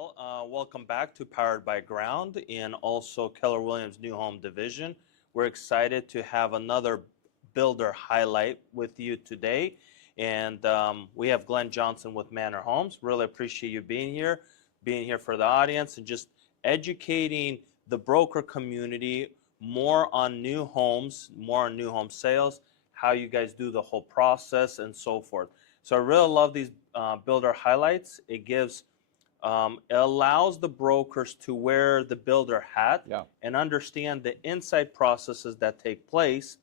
Welcome back to Powered by Ground and also Keller Williams New Home Division. We're excited to have another builder highlight with you today. And we have Glen Johnson with Manor Homes. Really appreciate you being here for the audience and just educating the broker community more on new homes, more on new home sales, how you guys do the whole process and so forth. So I really love these builder highlights. It allows the brokers to wear the builder hat and understand the inside processes that take place.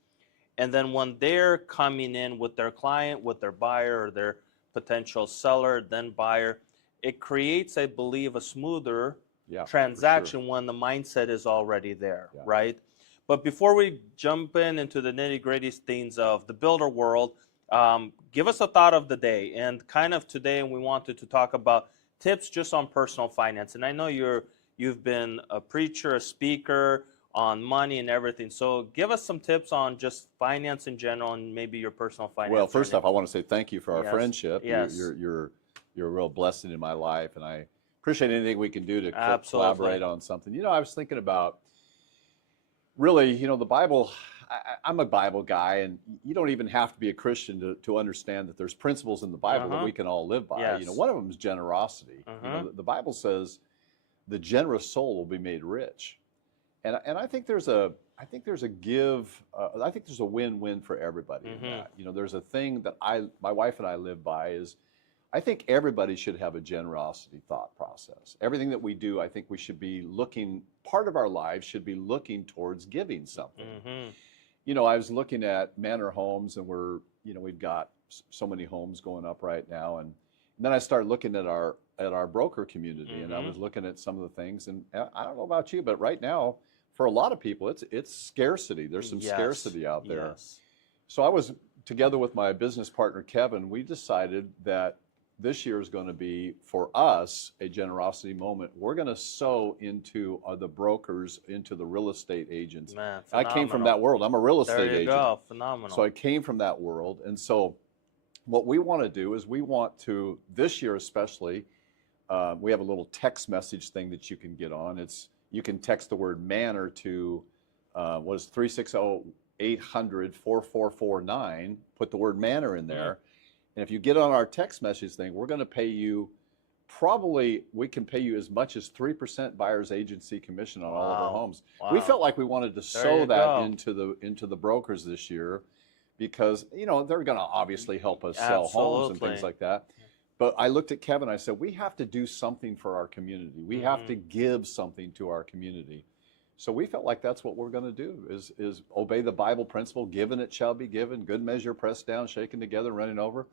And then when they're coming in with their client, with their buyer or their potential seller, then buyer, it creates, I believe, a smoother transaction when the mindset is already there, right? But before we jump into the nitty-gritty things of the builder world, give us a thought of the day. And kind of today, we wanted to talk about tips just on personal finance. And I know you've been a preacher, a speaker on money and everything. So give us some tips on just finance in general and maybe your personal finance. Well, first off, I want to say thank you for our friendship. Yes. You're a real blessing in my life, and I appreciate anything we can do to collaborate on something. You know, I was thinking about really, the Bible. I'm a Bible guy, and you don't even have to be a Christian to understand that there's principles in the Bible that we can all live by. Yes. One of them is generosity. The Bible says the generous soul will be made rich, and I think there's a win-win for everybody in that. There's a thing that my wife and I live by is I think everybody should have a generosity thought process. Everything that we do, I think we should be part of our lives should be looking towards giving something. I was looking at Manor Homes, and we've got so many homes going up right now, and then I started looking at our broker community, and I was looking at some of the things, and I don't know about you, but right now, for a lot of people, it's scarcity. There's some scarcity out there. So I was together with my business partner Kevin. We decided that this year is going to be, for us, a generosity moment. We're going to sow into the brokers, into the real estate agents. Man, I came from that world. I'm a real estate agent. There you go. Phenomenal. So I came from that world. And so what we want to do is we want to, this year especially, we have a little text message thing that you can get on. You can text the word Manor to, 360-800-4449. Put the word Manor in there. And if you get on our text message thing, we're going to pay you we can pay you as much as 3% buyer's agency commission on all of our homes. We felt like we wanted to sow that into the brokers this year because, they're going to obviously help us sell homes and things like that. But I looked at Kevin, I said, we have to do something for our community. We have to give something to our community. So we felt like that's what we're going to do is obey the Bible principle, given it shall be given, good measure, pressed down, shaken together, running over.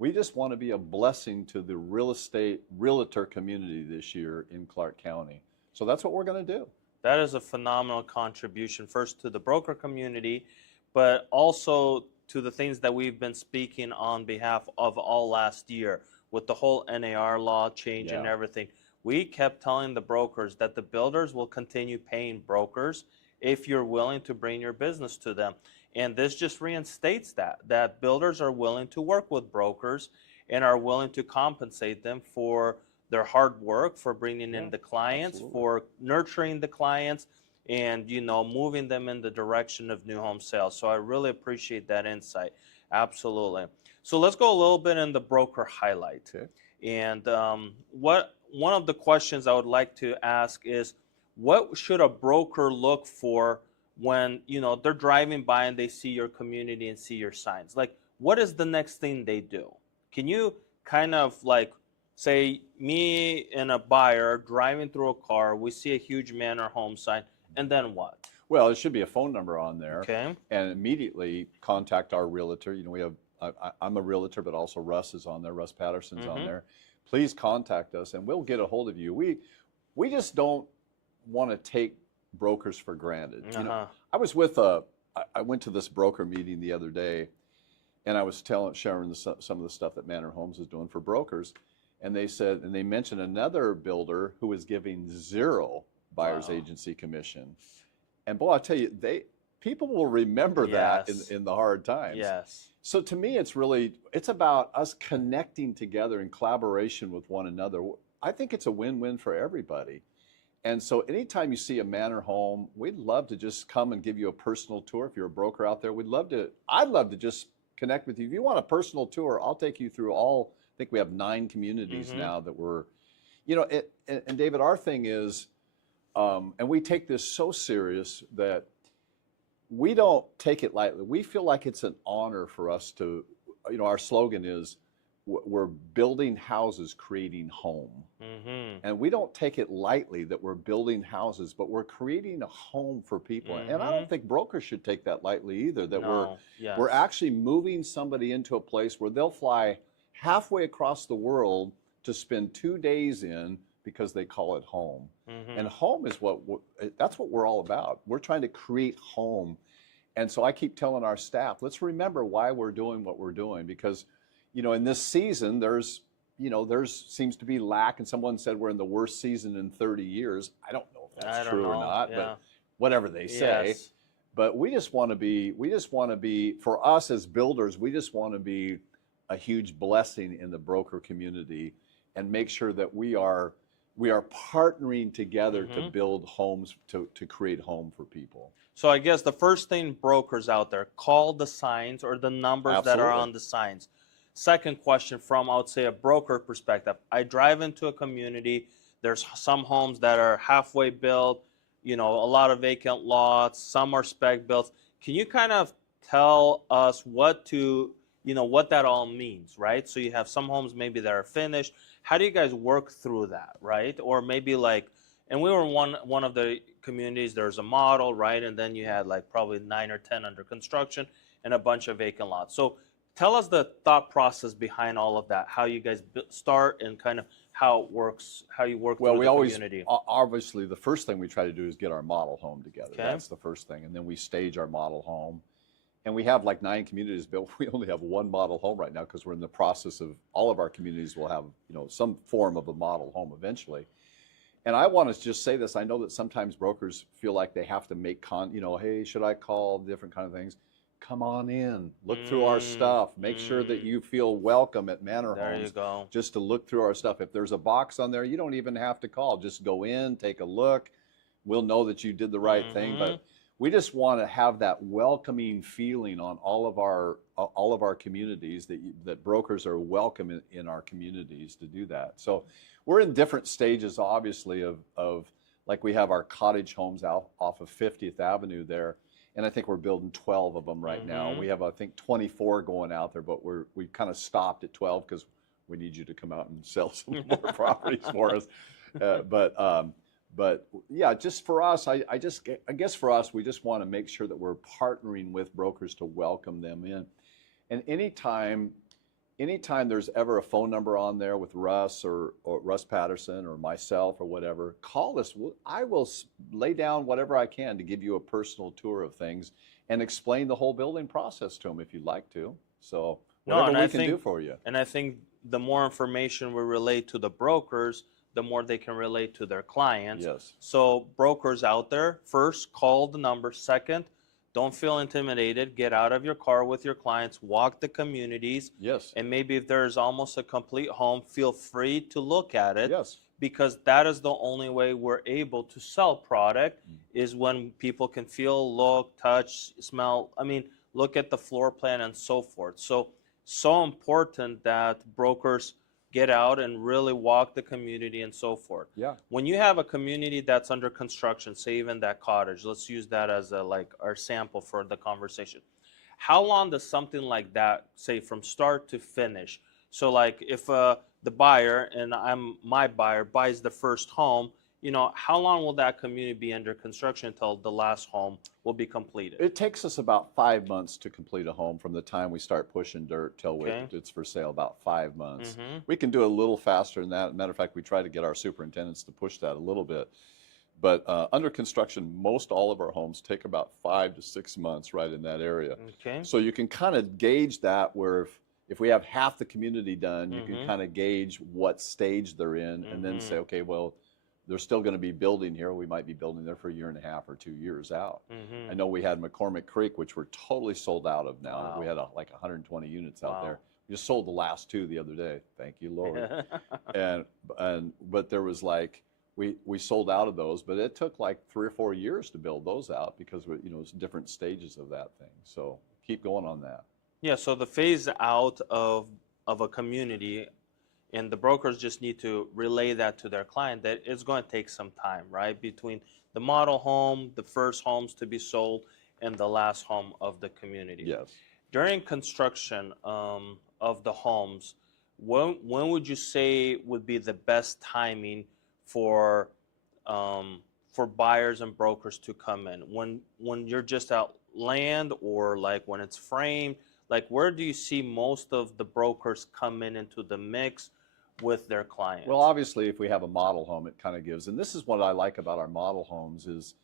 We just want to be a blessing to the realtor community this year in Clark County. So that's what we're going to do. That is a phenomenal contribution, first to the broker community, but also to the things that we've been speaking on behalf of all last year with the whole NAR law change and everything. We kept telling the brokers that the builders will continue paying brokers if you're willing to bring your business to them. And this just reinstates that builders are willing to work with brokers and are willing to compensate them for their hard work, for bringing in the clients, for nurturing the clients, and moving them in the direction of new home sales. So I really appreciate that insight. Absolutely. So let's go a little bit in the broker highlight. And one of the questions I would like to ask is, what should a broker look for when they're driving by and they see your community and see your signs? Like, what is the next thing they do? Can you kind of like say, me and a buyer driving through a car, we see a huge Manor home sign, and then what? Well, there should be a phone number on there. Okay. And immediately contact our realtor. We have I'm a realtor, but also Russ is on there. Russ Patterson's on there. Please contact us, and we'll get a hold of you. We just don't want to take brokers for granted. I went to this broker meeting the other day, and I was sharing some of the stuff that Manor Homes is doing for brokers, and they mentioned another builder who was giving 0 buyer's agency commission. And boy, I tell you, people will remember that in the hard times. Yes. So to me, it's about us connecting together in collaboration with one another. I think it's a win-win for everybody. And so anytime you see a Manor home, we'd love to just come and give you a personal tour. If you're a broker out there, I'd love to just connect with you. If you want a personal tour, I'll take you through I think we have 9 communities now that we're, and David, our thing is, and we take this so serious that we don't take it lightly. We feel like it's an honor for us to, our slogan is, we're building houses, creating home. And we don't take it lightly that we're building houses, but we're creating a home for people. And I don't think brokers should take that lightly either, that we're actually moving somebody into a place where they'll fly halfway across the world to spend 2 days in because they call it home. And home is that's what we're all about. We're trying to create home. And so I keep telling our staff, let's remember why we're doing what we're doing, because in this season, there's seems to be lack, and someone said we're in the worst season in 30 years. I don't know if that's true or not, but whatever they say. But we just want to be, for us as builders, we just want to be a huge blessing in the broker community and make sure that we are partnering together to build homes, to create home for people. So I guess the first thing, brokers out there, call the signs or the numbers that are on the signs. Second question, from, I would say, a broker perspective. I drive into a community, there's some homes that are halfway built, a lot of vacant lots, some are spec built. Can you kind of tell us what that all means, right? So you have some homes maybe that are finished. How do you guys work through that, right? Or maybe and we were in one of the communities, there's a model, right? And then you had probably 9 or 10 under construction and a bunch of vacant lots. So tell us the thought process behind all of that, how you guys start and kind of how it works, how you work through the community. Obviously, the first thing we try to do is get our model home together. Okay. That's the first thing. And then we stage our model home. And we have 9 communities built. We only have 1 model home right now because we're in the process of, all of our communities will have, some form of a model home eventually. And I want to just say this. I know that sometimes brokers feel like they have to make hey, should I call, different kind of things. Come on in, look through our stuff, make sure that you feel welcome at Manor Homes. There you go. Just to look through our stuff. If there's a box on there, you don't even have to call. Just go in, take a look. We'll know that you did the right thing. But we just want to have that welcoming feeling on all of our communities, that brokers are welcome in our communities to do that. So we're in different stages, obviously, of we have our cottage homes out off of 50th Avenue there. And I think we're building 12 of them right now. We have, I think, 24 going out there, but we kind of stopped at 12 because we need you to come out and sell some more properties for us. But yeah, just for us, I guess for us, we just want to make sure that we're partnering with brokers to welcome them in. And anytime there's ever a phone number on there with Russ or Russ Patterson or myself or whatever, call us. I will lay down whatever I can to give you a personal tour of things and explain the whole building process to them if you'd like to. So whatever we can do for you. And I think the more information we relate to the brokers, the more they can relate to their clients. Yes. So brokers out there, first, call the number. Second, don't feel intimidated. Get out of your car with your clients, walk the communities. Yes. And maybe if there's almost a complete home, feel free to look at it. Yes. Because that is the only way we're able to sell product, is when people can feel, look, touch, smell. I mean, look at the floor plan and so forth. So important that brokers get out and really walk the community and so forth. Yeah. When you have a community that's under construction, say even that cottage, let's use that as our sample for the conversation. How long does something like that, say from start to finish? So if the buyer, and my buyer, buys the first home, how long will that community be under construction until the last home will be completed? It takes us about 5 months to complete a home from the time we start pushing dirt till it's for sale, about 5 months. We can do a little faster than that. Matter of fact, we try to get our superintendents to push that a little bit. But under construction, most all of our homes take about 5 to 6 months right in that area. Okay. So you can kind of gauge that, where if we have half the community done, you can kind of gauge what stage they're in and then say, okay, well, they're still going to be building here. We might be building there for 1.5 years or 2 years out. I know we had McCormick Creek, which we're totally sold out of now. Wow. We had 120 units out there. We just sold the last 2 the other day. Thank you, Lord. Yeah. But there was like we sold out of those, but it took like 3 or 4 years to build those out because it's different stages of that thing. So keep going on that. Yeah, so the phase out of a community, and the brokers just need to relay that to their client that it's going to take some time, right? Between the model home, the first homes to be sold, and the last home of the community. Yes. During construction of the homes, when would you say would be the best timing for buyers and brokers to come in? When you're just out land, or like when it's framed? Like, where do you see most of the brokers come into the mix with their clients? Well, obviously, if we have a model home, it kind of gives, and this is what I like about our model homes is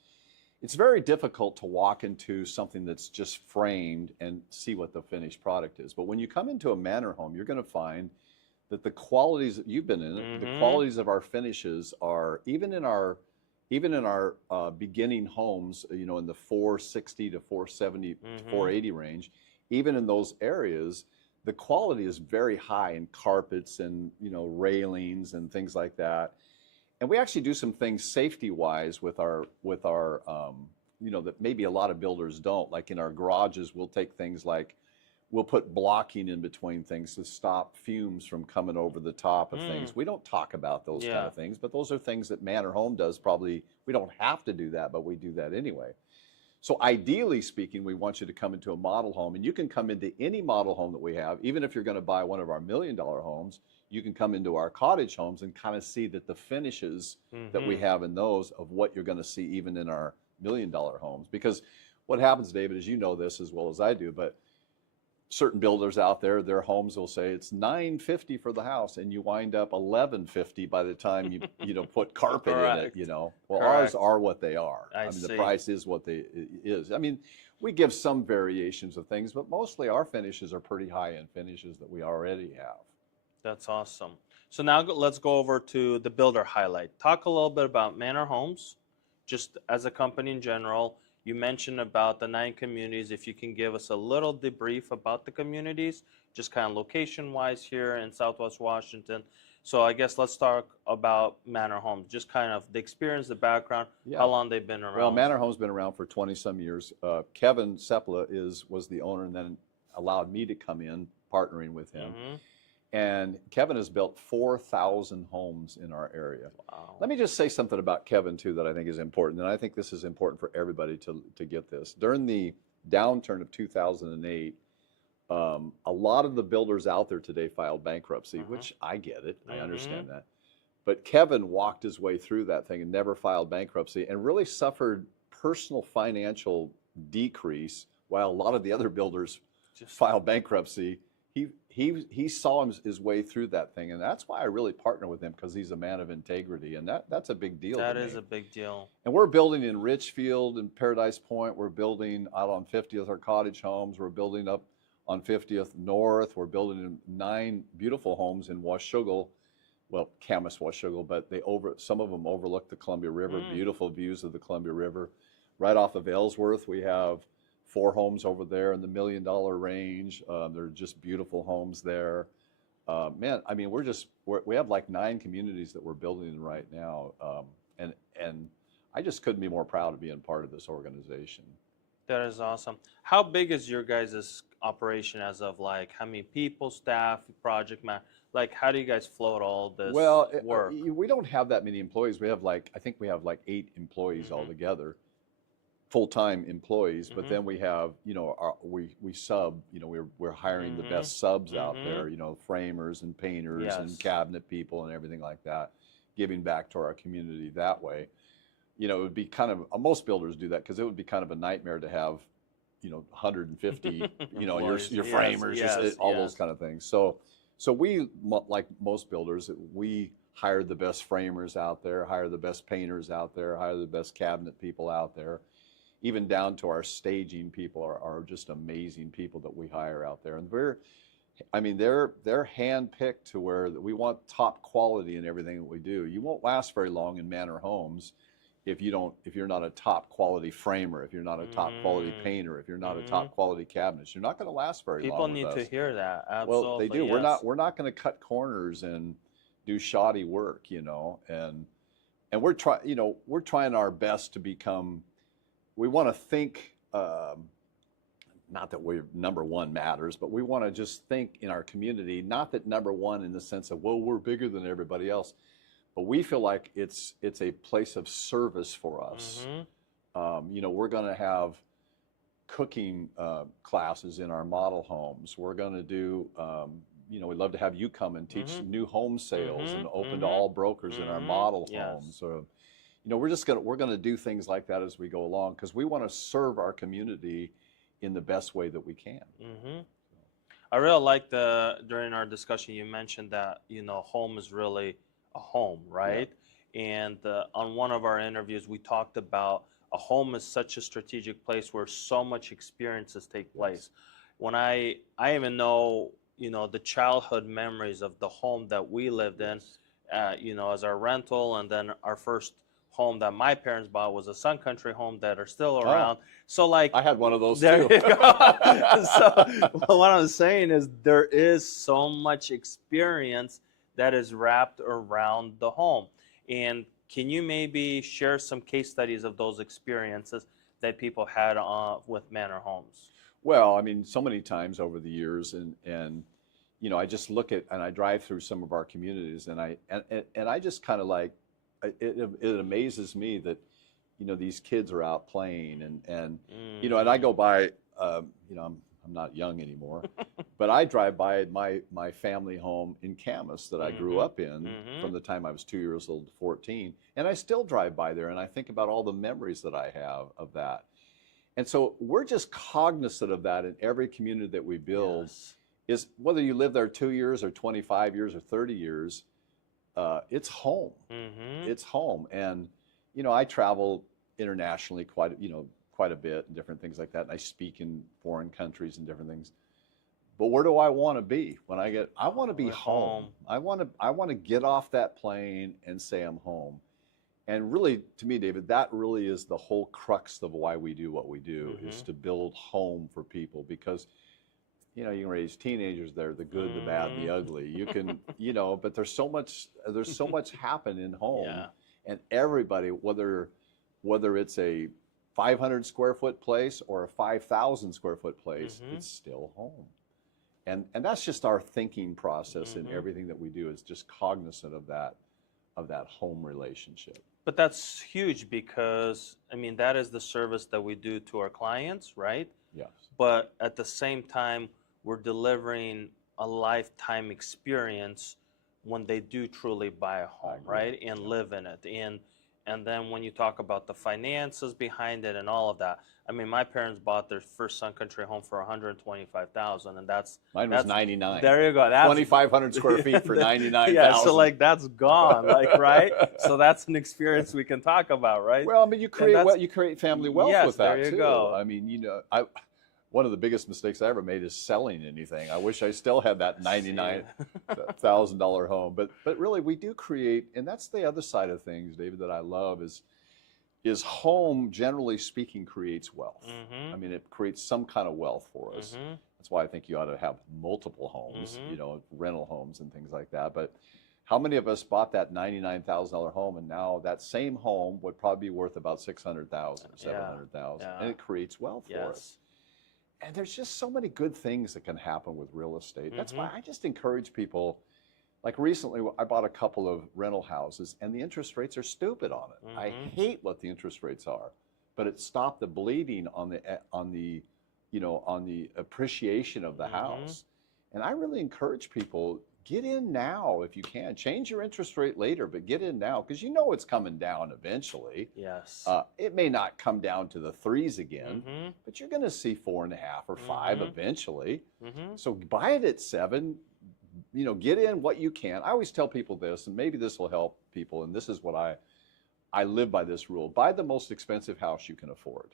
it's very difficult to walk into something that's just framed and see what the finished product is. But when you come into a manor home, you're going to find that the qualities that you've been in it, the qualities of our finishes are even in our beginning homes, in the 460 to 470 to 480 range, even in those areas, the quality is very high in carpets and railings and things like that. And we actually do some things safety-wise with our that maybe a lot of builders don't. Like in our garages, we'll take things like we'll put blocking in between things to stop fumes from coming over the top of things. We don't talk about those kind of things, but those are things that Manor Home does. Probably we don't have to do that, but we do that anyway. So ideally speaking, we want you to come into a model home, and you can come into any model home that we have. Even if you're going to buy one of our $1 million homes, you can come into our cottage homes and kind of see that the finishes that we have in those of what you're going to see even in our $1 million homes. Because what happens, David, is you know this as well as I do, but certain builders out there, their homes will say it's $950 for the house, and you wind up $1150 by the time you put carpet in it. Well, ours are what they are. I mean, the price is what they is. I mean, we give some variations of things, but mostly our finishes are pretty high-end finishes that we already have. That's awesome. So now let's go over to the builder highlight. Talk a little bit about Manor Homes, just as a company in general. You mentioned about the 9 communities. If you can give us a little debrief about the communities, just kind of location-wise here in Southwest Washington. So I guess let's talk about Manor Homes, just kind of the experience, the background, how long they've been around. Well, Manor Homes been around for 20-some years. Kevin Sepla was the owner, and then allowed me to come in, partnering with him. And Kevin has built 4,000 homes in our area. Wow. Let me just say something about Kevin, too, that I think is important. And I think this is important for everybody to get this. During the downturn of 2008, a lot of the builders out there today filed bankruptcy, which I get it. I understand that. But Kevin walked his way through that thing and never filed bankruptcy and really suffered personal financial decrease while a lot of the other builders filed bankruptcy. He saw his way through that thing, and that's why I really partner with him, because he's a man of integrity, and that's a big deal. That is a big deal. And we're building in Richfield and Paradise Point. We're building out on 50th, our cottage homes. We're building up on 50th North. We're building 9 beautiful homes in Washougal, well, Camas, Washougal, but some of them overlook the Columbia River. Beautiful views of the Columbia River. Right off of Ellsworth, we have 4 homes over there in the $1 million range. They're just beautiful homes there. Man, I mean, we have like 9 communities that we're building right now, and I just couldn't be more proud of being part of this organization. That is awesome. How big is your guys' operation as of like how many people, staff, project man? Like, how do you guys float all this work? We don't have that many employees. I think we have like 8 employees altogether. Full-time employees, but then we have, we sub, we're hiring the best subs out there, framers and painters and cabinet people and everything like that, giving back to our community that way. It would be kind of, most builders do that because it would be kind of a nightmare to have, 150, your framers, all those kind of things. So we, like most builders, we hire the best framers out there, hire the best painters out there, hire the best cabinet people out there. Even down to our staging people are just amazing people that we hire out there. And they're hand-picked to where we want top quality in everything that we do. You won't last very long in Manor Homes if you're not a top quality framer, if you're not a top quality painter, if you're not a top quality cabinist, you're not going to last very People long with need to us. hear that. Well, they Absolutely, do. yes. We're not going to cut corners and do shoddy work, and we're trying our best to become. We want to think. Not that we're number one matters, but we want to just think in our community, not that number one in the sense of, well, we're bigger than everybody else, but we feel like it's a place of service for us. We're going to have cooking classes in our model homes. We're going to do, we'd love to have you come and teach new home sales and open to all brokers in our model homes. Or, we're going to do things like that as we go along because we want to serve our community in the best way that we can. I really like during our discussion you mentioned that home is really a home, right? Yeah. And on one of our interviews we talked about a home is such a strategic place where so much experiences take place. Yes. When I even know the childhood memories of the home that we lived in, as our rental, and then our first home that my parents bought was a Sun Country home that are still around. So like I had one of those there too. You go. So what I'm saying is there is so much experience that is wrapped around the home. And can you maybe share some case studies of those experiences that people had with Manor homes? Well, I mean, so many times over the years, and I just look at and I drive through some of our communities, and I just kind of like. It amazes me that these kids are out playing and I go by I'm not young anymore but I drive by my family home in Camas that I grew up in from the time I was 2 years old to 14, and I still drive by there and I think about all the memories that I have of that. And so we're just cognizant of that in every community that we build. Yes. Is whether you live there 2 years or 25 years or 30 years, it's home. It's home. And, I travel internationally quite a bit and different things like that. And I speak in foreign countries and different things. But where do I want to be when I want to be home. I want to get off that plane and say I'm home. And really, to me, David, that really is the whole crux of why we do what we do, is to build home for people, because you can raise teenagers there, the good, the bad, and the ugly. You can, but there's so much happen in home. Yeah. And everybody, whether it's a 500 square foot place or a 5,000 square foot place, it's still home. And that's just our thinking process in everything that we do, is just cognizant of that home relationship. But that's huge, because that is the service that we do to our clients, right? Yes. But at the same time, we're delivering a lifetime experience when they do truly buy a home, right? And live in it. And then when you talk about the finances behind it and all of that, my parents bought their first Sun Country home for $125,000, and mine was 99. There you go. That's 2,500 square feet for 99,000. Yeah, so that's gone, right? So that's an experience we can talk about, right? Well, you create family wealth with that too. Yes, there you go. One of the biggest mistakes I ever made is selling anything. I wish I still had that $99,000 home. But really, we do create, and that's the other side of things, David, that I love is home, generally speaking, creates wealth. It creates some kind of wealth for us. That's why I think you ought to have multiple homes, rental homes and things like that. But how many of us bought that $99,000 home, and now that same home would probably be worth about $600,000 or $700,000, and it creates wealth for us. And there's just so many good things that can happen with real estate. That's why I just encourage people. Like recently, I bought a couple of rental houses, and the interest rates are stupid on it. I hate what the interest rates are, but it stopped the bleeding on the appreciation of the house. And I really encourage people, get in now if you can. Change your interest rate later, but get in now, because it's coming down eventually. Yes. It may not come down to the 3s again, but you're going to see 4.5 or 5 eventually. So buy it at 7. Get in what you can. I always tell people this, and maybe this will help people, and this is what I live by this rule. Buy the most expensive house you can afford.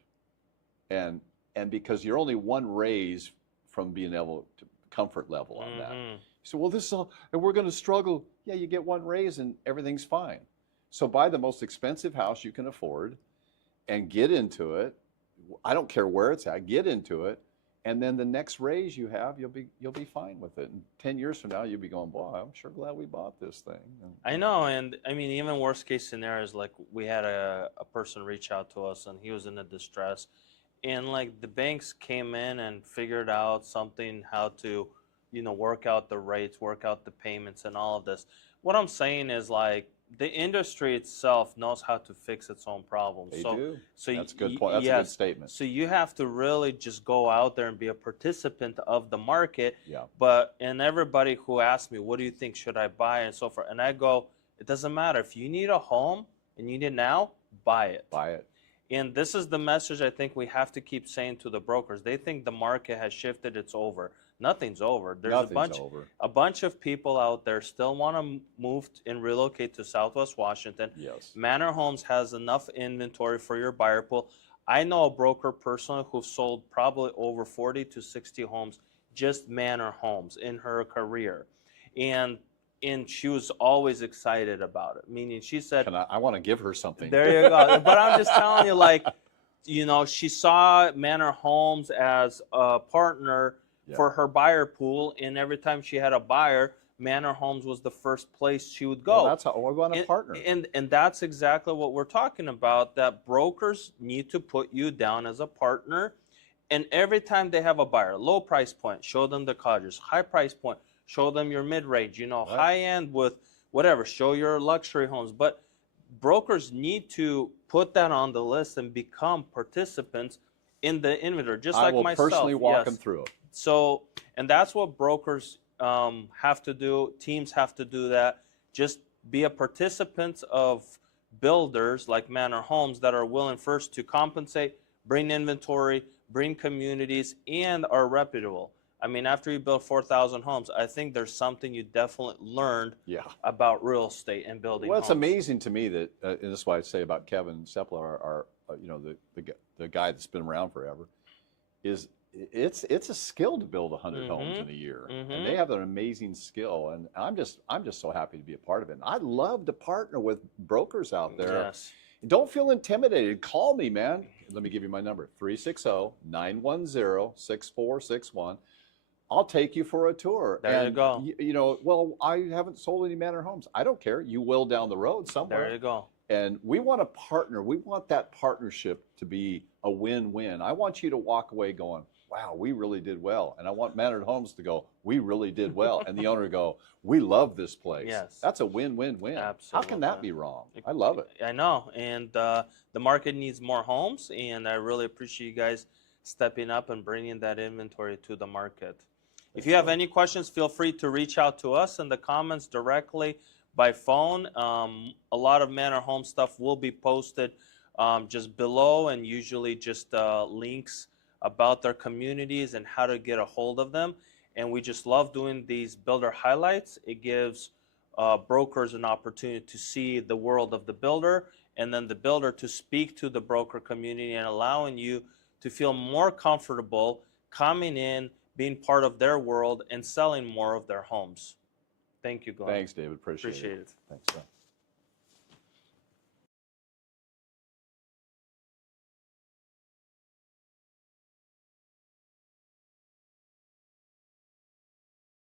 And because you're only one raise from being able to comfort level on that. So, well, this is all, and we're going to struggle. Yeah, you get one raise and everything's fine. So buy the most expensive house you can afford and get into it. I don't care where it's at, get into it. And then the next raise you have, you'll be fine with it. And 10 years from now, you'll be going, boy, I'm sure glad we bought this thing. And, I know, and I mean, even worst case scenarios, like we had a person reach out to us and he was in a distress. And like the banks came in and figured out something, how to, work out the rates, work out the payments and all of this. What I'm saying is like the industry itself knows how to fix its own problems. They do. So that's a good point. That's a good statement. So you have to really just go out there and be a participant of the market. Yeah. And everybody who asks me, what do you think, should I buy and so forth? And I go, it doesn't matter. If you need a home and you need it now, buy it. Buy it. And this is the message I think we have to keep saying to the brokers. They think the market has shifted, it's over. Nothing's over. There's a bunch of people out there still want to move and relocate to Southwest Washington. Yes. Manor Homes has enough inventory for your buyer pool. I know a broker personally who sold probably over 40 to 60 homes, just Manor Homes, in her career. And she was always excited about it. Meaning she said, I want to give her something. There you go. But I'm just telling you, like, she saw Manor Homes as a partner for her buyer pool, and every time she had a buyer, Manor Homes was the first place she would go. Well, that's how we want a partner. And that's exactly what we're talking about, that brokers need to put you down as a partner. And every time they have a buyer, low price point, show them the cottages. High price point, show them your mid-range. Right. High end with whatever, show your luxury homes. But brokers need to put that on the list and become participants in the inventory, just like myself. I will personally walk them through it. So, and that's what brokers have to do. Teams have to do that. Just be a participant of builders like Manor Homes that are willing first to compensate, bring inventory, bring communities, and are reputable. I mean, after you build 4,000 homes, I think there's something you definitely learned about real estate and building homes. Well, it's amazing to me that, and this is why I say about Kevin Seppler, our the guy that's been around forever, is it's a skill to build 100 homes in a year, and they have an amazing skill, and I'm just so happy to be a part of it. And I love to partner with brokers out there. Yes. Don't feel intimidated. Call me, man. Let me give you my number: 360-910-6461. I'll take you for a tour. There you go. Well, I haven't sold any Manor Homes. I don't care. You will down the road somewhere. There you go. And we want to partner. We want that partnership to be a win-win. I want you to walk away going, wow, we really did well. And I want Manor Homes to go, we really did well. And the owner to go, we love this place. Yes. That's a win-win-win. Absolutely. How can that be wrong? I love it. I know. And the market needs more homes. And I really appreciate you guys stepping up and bringing that inventory to the market. If you have any questions, feel free to reach out to us in the comments directly by phone. A lot of Manor Home stuff will be posted just below, and usually just links about their communities and how to get a hold of them. And we just love doing these builder highlights. It gives brokers an opportunity to see the world of the builder, and then the builder to speak to the broker community and allowing you to feel more comfortable coming in, being part of their world, and selling more of their homes. Thank you, Glenn. Thanks, David. Appreciate it. Appreciate it. Thanks, man.